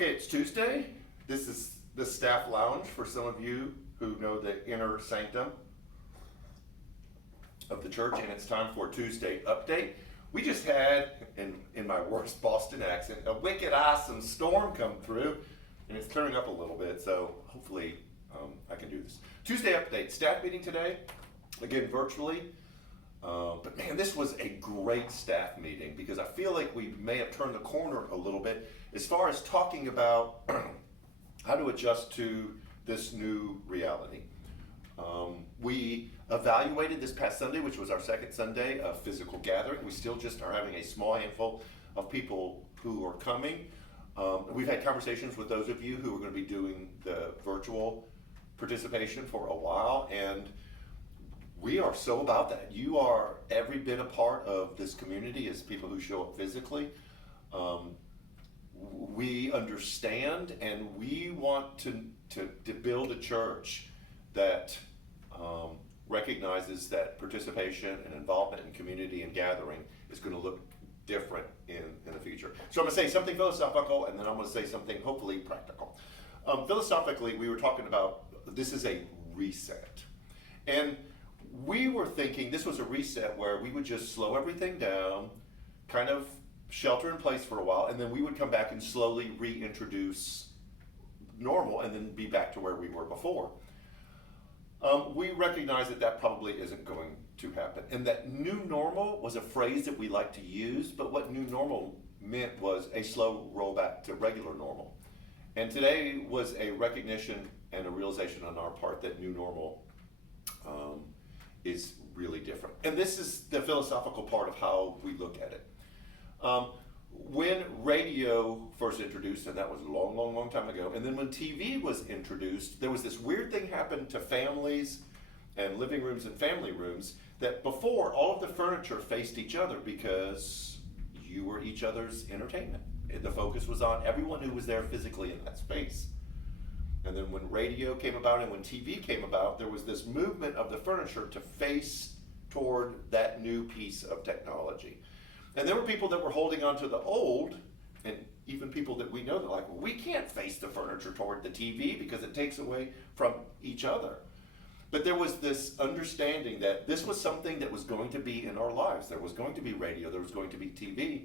Okay, it's Tuesday. This is the staff lounge for some of you who know the inner sanctum of the church, and it's time for Tuesday update. We just had, in my worst Boston accent, a wicked awesome storm come through, and it's clearing up a little bit, so hopefully I can do this. Tuesday update, staff meeting today, again virtually. But man, this was a great staff meeting because I feel like we may have turned the corner a little bit as far as talking about how to adjust to this new reality. We evaluated this past Sunday, which was our second Sunday of physical gathering. We still just are having a small handful of people who are coming. We've had conversations with those of you who are going to be doing the virtual participation for a while, and we are so about that. You are every bit a part of this community as people who show up physically. We understand, and we want to build a church that recognizes that participation and involvement in community and gathering is going to look different in the future. So I'm going to say something philosophical, and then I'm going to say something hopefully practical. Philosophically, we were talking about this is a reset. And we were thinking this was a reset where we would just slow everything down, kind of shelter in place for a while, and then we would come back and slowly reintroduce normal and then be back to where we were before. We recognize that that probably isn't going to happen, and that new normal was a phrase that we like to use, but what new normal meant was a slow rollback to regular normal. And today was a recognition and a realization on our part that new normal is really different. And this is the philosophical part of how we look at it. When radio first introduced, and that was a long, long, long time ago, and then when TV was introduced, there was this weird thing happened to families and living rooms and family rooms that before all of the furniture faced each other because you were each other's entertainment. The focus was on everyone who was there physically in that space. And then when radio came about and when TV came about, there was this movement of the furniture to face toward that new piece of technology. And there were people that were holding on to the old, and even people that we know that like, well, we can't face the furniture toward the TV because it takes away from each other. But there was this understanding that this was something that was going to be in our lives. There was going to be radio, there was going to be TV,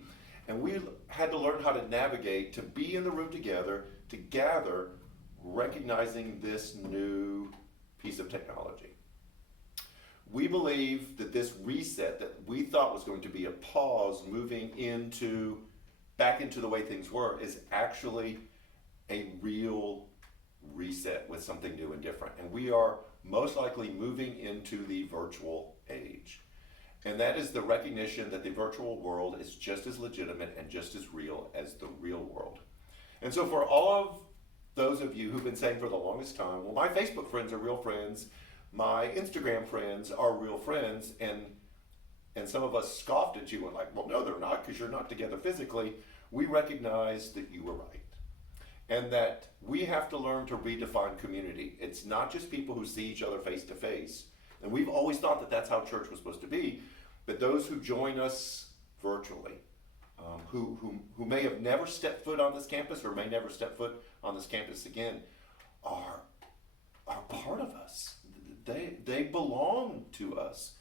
and we had to learn how to navigate, to be in the room together, to gather, recognizing this new piece of technology. We believe that this reset that we thought was going to be a pause moving back into the way things were is actually a real reset with something new and different. And we are most likely moving into the virtual age. And that is the recognition that the virtual world is just as legitimate and just as real as the real world. And so for all of those of you who've been saying for the longest time, well, my Facebook friends are real friends, my Instagram friends are real friends, and some of us scoffed at you and like, well, no, they're not because you're not together physically. We recognize that you were right. And that we have to learn to redefine community. It's not just people who see each other face to face. And we've always thought that that's how church was supposed to be. But those who join us virtually, who may have never stepped foot on this campus or may never step foot on this campus again, are part of us. They belong to us.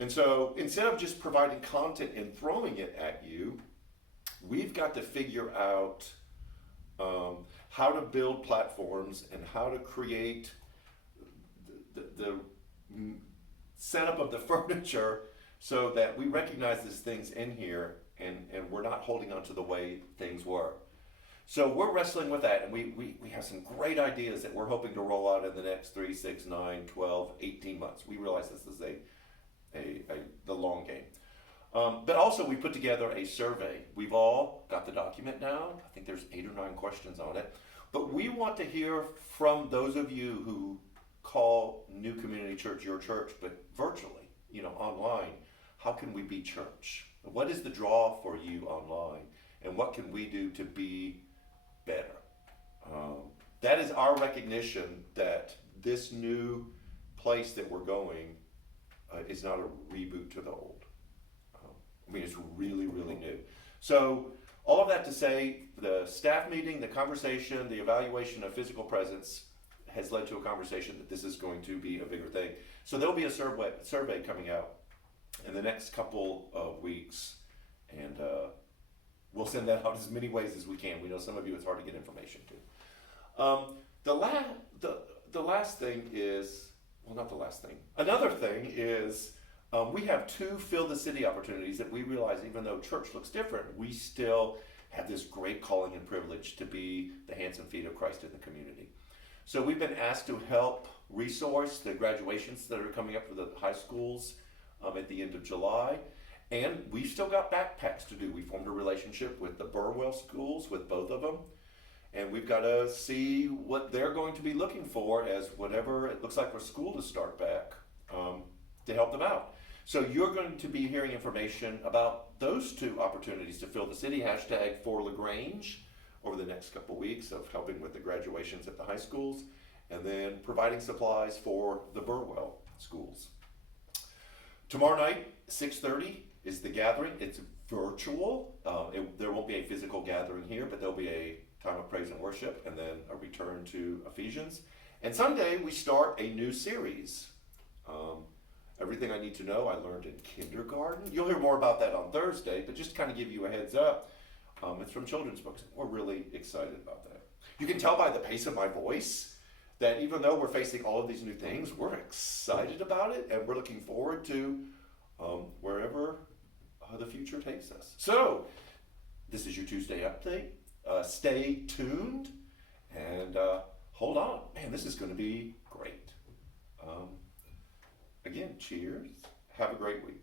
And so instead of just providing content and throwing it at you, we've got to figure out how to build platforms and how to create the setup of the furniture so that we recognize these things in here and we're not holding on to the way things were. So we're wrestling with that, and we have some great ideas that we're hoping to roll out in the next 3, 6, 9, 12, 18 months. We realize this is the long game. But also we put together a survey. We've all got the document now. I think there's 8 or 9 questions on it. But we want to hear from those of you who call New Community Church your church, but virtually, online. How can we be church? What is the draw for you online? And what can we do to be better? That is our recognition that this new place that we're going is not a reboot to the old. It's really, really new. So all of that to say, the staff meeting, the conversation, the evaluation of physical presence has led to a conversation that this is going to be a bigger thing. So there'll be a survey coming out in the next couple of weeks, and we'll send that out as many ways as we can. We know some of you it's hard to get information to. The last thing is, well, not the last thing. Another thing is we have 2 Fill the City opportunities that we realize, even though church looks different, we still have this great calling and privilege to be the hands and feet of Christ in the community. So we've been asked to help resource the graduations that are coming up for the high schools at the end of July. And we've still got backpacks to do. We formed a relationship with the Burwell schools, with both of them. And we've got to see what they're going to be looking for as whenever it looks like for school to start back, to help them out. So you're going to be hearing information about those 2 opportunities to fill the city, hashtag for LaGrange, over the next couple weeks of helping with the graduations at the high schools, and then providing supplies for the Burwell schools. Tomorrow night, 6:30 is the gathering. It's virtual. There won't be a physical gathering here, but there'll be a time of praise and worship, and then a return to Ephesians. And Sunday, we start a new series. Everything I Need to Know I learned in kindergarten. You'll hear more about that on Thursday, but just to kind of give you a heads up, it's from children's books. We're really excited about that. You can tell by the pace of my voice that even though we're facing all of these new things, we're excited about it, and we're looking forward to wherever the future takes us. So, this is your Tuesday update. Stay tuned, and hold on. Man, this is going to be great. Again, cheers. Have a great week.